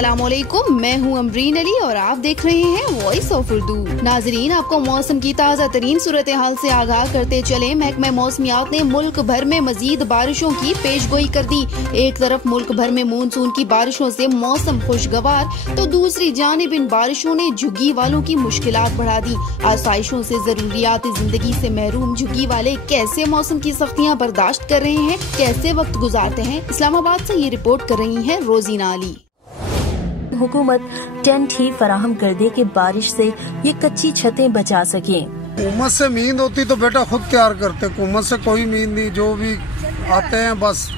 अस्सलामुअलैकुम, मैं हूं अमरीन अली और आप देख रहे हैं वॉइस ऑफ उर्दू। नाजरीन, आपको मौसम की ताज़ा तरीन सूरत हाल से आगाह करते चले। महकमा मौसमियात ने मुल्क भर में मजीद बारिशों की पेशगोई कर दी। एक तरफ मुल्क भर में मानसून की बारिशों से मौसम खुशगवार, तो दूसरी जानिब इन बारिशों ने झुग्गी वालों की मुश्किलात बढ़ा दी। आसाइशों से जरूरियात जिंदगी से महरूम झुग्गी वाले कैसे मौसम की सख्तियाँ बर्दाश्त कर रहे हैं, कैसे वक्त गुजारते हैं। इस्लामाबाद से ये रिपोर्ट कर रही है रोजीना अली। हुकूमत टेंट ही फराहम कर दे कि बारिश से ये कच्ची छतें बचा सकें। हुकूमत से उम्मीद होती तो बेटा खुद तैयार करते। हुकूमत से कोई उम्मीद नहीं, जो भी आते हैं बस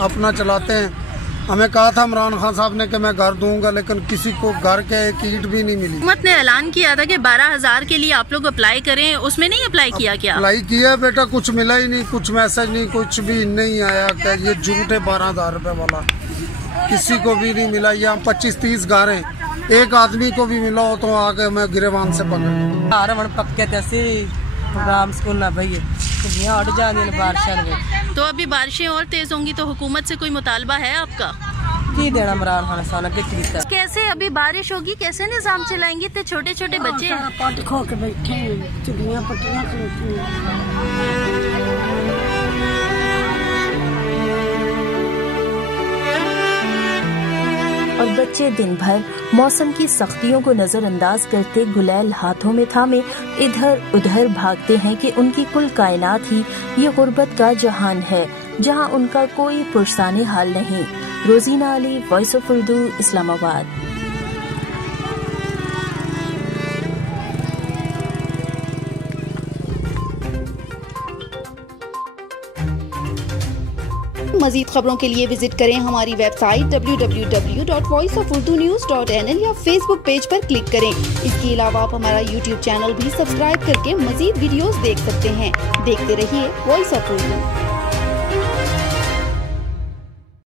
अपना चलाते हैं। हमें कहा था इमरान खान साहब ने कि मैं घर दूंगा, लेकिन किसी को घर के एक ईंट भी नहीं मिली। हुकूमत ने ऐलान किया था कि 12,000 के लिए आप लोग अप्लाई करें, उसमें नहीं अप्लाई किया क्या? अप्लाई किया बेटा, कुछ मिला ही नहीं, कुछ मैसेज नहीं, कुछ भी नहीं आया। क्या ये झूठ है? 12,000 रुपए वाला किसी को भी नहीं मिला। यहाँ 25-30 घर हैं, एक आदमी को भी मिला हो तो आके मैं गिरेबान से पकड़ पक्के प्रोग्राम स्कूल ना भैया तो अभी बारिशें और तेज होंगी तो हुकूमत से कोई मुतालबा है आपका? की देना इमरान खान साहब ने कैसे अभी बारिश होगी, कैसे निजाम चलाएंगे? इतने छोटे छोटे बच्चे हैं, खो के बैठे हैं, चुड़ियां पट्टियां खलोती हैं। और बच्चे दिन भर मौसम की सख्तियों को नजरअंदाज करते गुलैल हाथों में थामे इधर उधर भागते हैं कि उनकी कुल कायनात ही ये गुर्बत का जहान है, जहां उनका कोई पुरसाने हाल नहीं। रोजीना अली, वॉइस ऑफ उर्दू, इस्लामाबाद। मजीद खबरों के लिए विजिट करें हमारी वेबसाइट www.voiceofurdunews.nl या फेसबुक पेज पर क्लिक करें। इसके अलावा आप हमारा यूट्यूब चैनल भी सब्सक्राइब करके मजीद वीडियोस देख सकते हैं। देखते रहिए वॉइस ऑफ उर्दू।